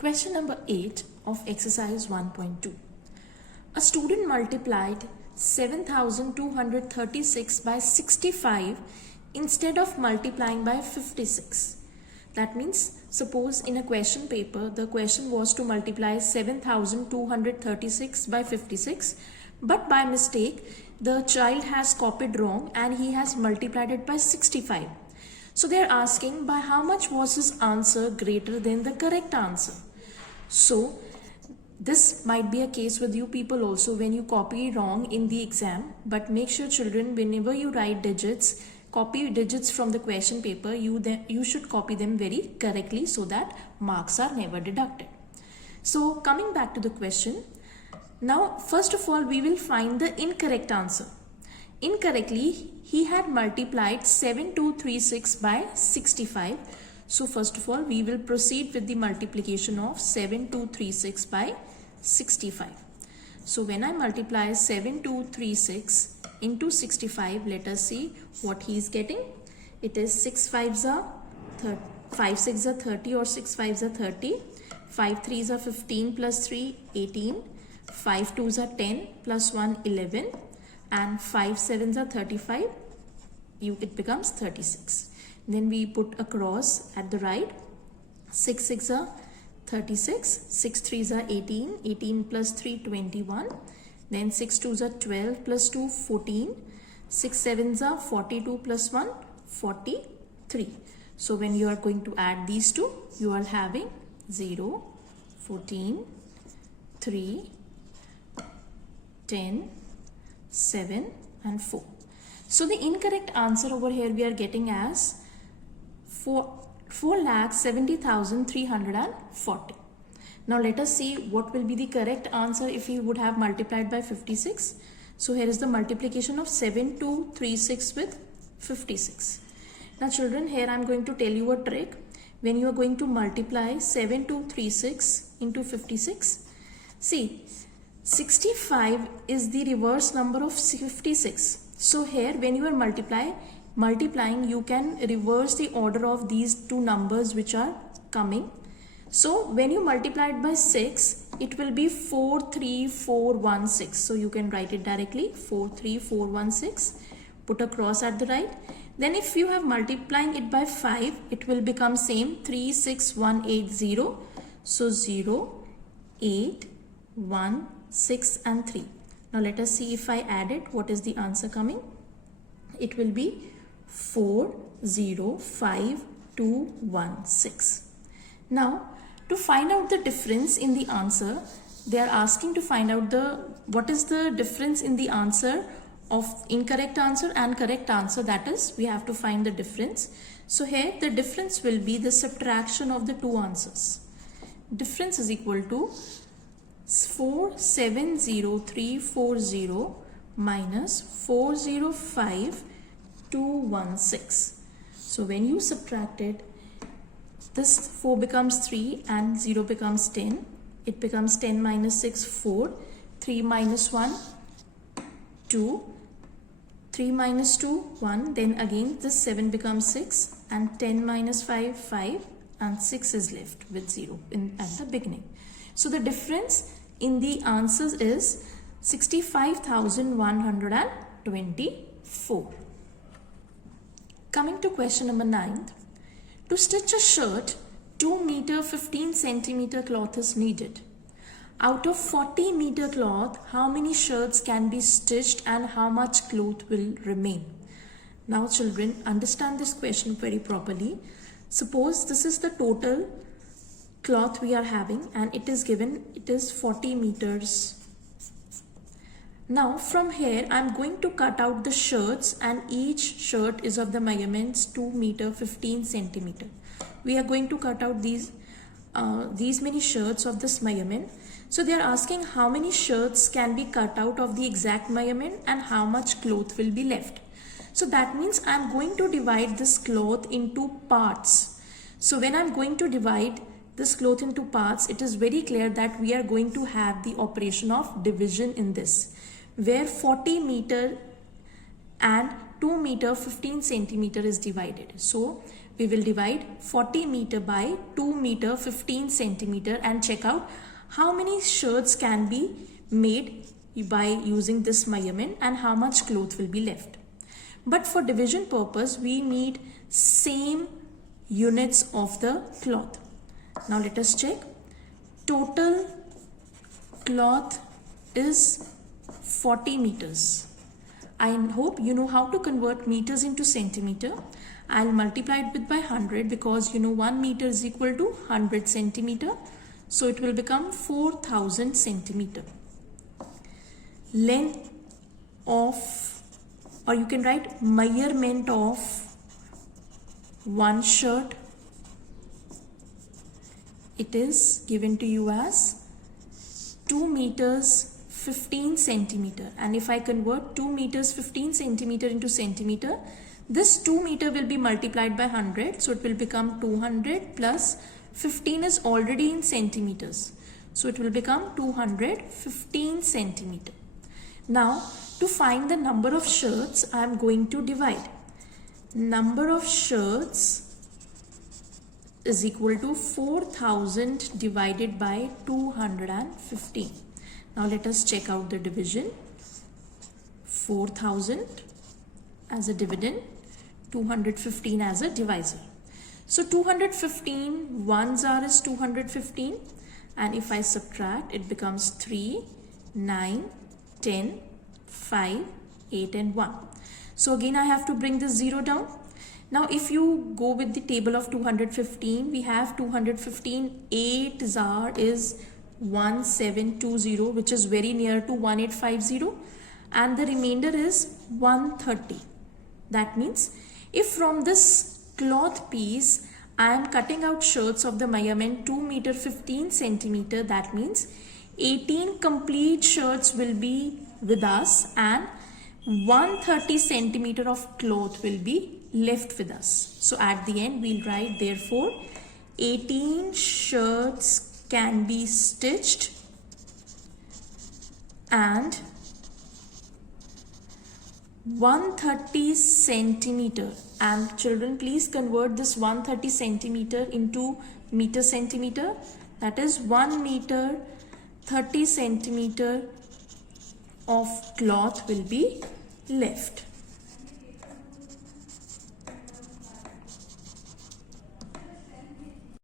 Question number 8 of exercise 1.2. A student multiplied 7236 by 65 instead of multiplying by 56. That means, suppose in a question paper, the question was to multiply 7236 by 56, but by mistake, the child has copied wrong and he has multiplied it by 65. So they are asking by how much was his answer greater than the correct answer. So this might be a case with you people also when you copy wrong in the exam, but make sure children, whenever you write digits, copy digits from the question paper, you should copy them very correctly so that marks are never deducted. So coming back to the question, now first of all we will find the incorrect answer. Incorrectly, he had multiplied 7236 by 65. So first of all, we will proceed with the multiplication of 7236 by 65. So when I multiply 7236 into 65, let us see what he is getting. It is 6 5s are 30, 5 6s are 30 or 6 5s are 30. 5 3s are 15 plus 3, 18. 5 2s are 10 plus 1, 11. And 5 7s are 35. It becomes 36. Then we put a cross at the right. 6 6 are 36, 6 3s are 18, 18 plus 3, 21. Then 6 2s are 12 plus 2, 14. 6 7s are 42 plus 1, 43. So when you are going to add these two, you are having 0, 14, 3, 10, 7 and 4. So the incorrect answer over here we are getting as 4,70,340. Now let us see what will be the correct answer if we would have multiplied by 56. So here is the multiplication of 7236 with 56. Now children, here I am going to tell you a trick. When you are going to multiply 7236 into 56, see 65 is the reverse number of 56. So here when you are multiplying, you can reverse the order of these two numbers which are coming. So when you multiply it by 6, it will be 43416. So you can write it directly 43416. Put a cross at the right. Then if you have multiplying it by 5, it will become same 36180. So 0, 8, 1, 6 and 3. Now let us see if I add it, what is the answer coming? It will be 405216. Now to find out the difference in the answer, they are asking to find out what is the difference in the answer of incorrect answer and correct answer. That is, we have to find the difference. So here the difference will be the subtraction of the two answers. Difference is equal to 470340 minus 405216. So when you subtract it, this 4 becomes 3 and 0 becomes 10. It becomes 10 minus 6, 4. 3 minus 1, 2. 3 minus 2, 1. Then again this 7 becomes 6 and 10 minus 5, 5 and 6 is left with 0 at the beginning. So the difference in the answers is 65,124. Coming to question number 9. To stitch a shirt, 2 meter 15 centimeter cloth is needed. Out of 40 meter cloth, how many shirts can be stitched and how much cloth will remain? Now children, understand this question very properly. Suppose this is the total cloth we are having and it is given, it is 40 meters. Now from here I am going to cut out the shirts and each shirt is of the measurements 2 meter 15 centimeter. We are going to cut out these many shirts of this measurement. So they are asking how many shirts can be cut out of the exact measurement and how much cloth will be left. So that means I am going to divide this cloth into parts. So when I am going to divide this cloth into parts, it is very clear that we are going to have the operation of division in this, where 40 meter and 2 meter 15 centimeter is divided. So we will divide 40 meter by 2 meter 15 centimeter and check out how many shirts can be made by using this measurement and how much cloth will be left. But for division purpose, we need same units of the cloth. Now let us check. Total cloth is 40 meters. I hope you know how to convert meters into centimeter. I'll multiply it with by 100 because you know 1 meter is equal to 100 centimeter. So it will become 4000 centimeter. Length of, or you can write measurement of one shirt. It is given to you as 2 meters 15 centimeter, and if I convert 2 meters 15 centimeter into centimeter, this 2 meter will be multiplied by 100, so it will become 200 plus 15 is already in centimeters, so it will become 215 centimeter. Now to find the number of shirts, I am going to divide. Number of shirts is equal to 4000 divided by 215. Now let us check out the division. 4000 as a dividend, 215 as a divisor. So 215, 1s are is 215, and if I subtract, it becomes 3, 9, 10, 5, 8 and 1. So again I have to bring this 0 down. Now if you go with the table of 215, we have 215, 8 ZAR is 1720, which is very near to 1850, and the remainder is 130. That means if from this cloth piece I am cutting out shirts of the measurement 2 meter 15 centimeter, that means 18 complete shirts will be with us and 130 centimeter of cloth will be left with us. So at the end we'll write, therefore 18 shirts can be stitched and 130 centimeter, and children please convert this 130 centimeter into meter centimeter, that is 1 meter 30 centimeter of cloth will be left.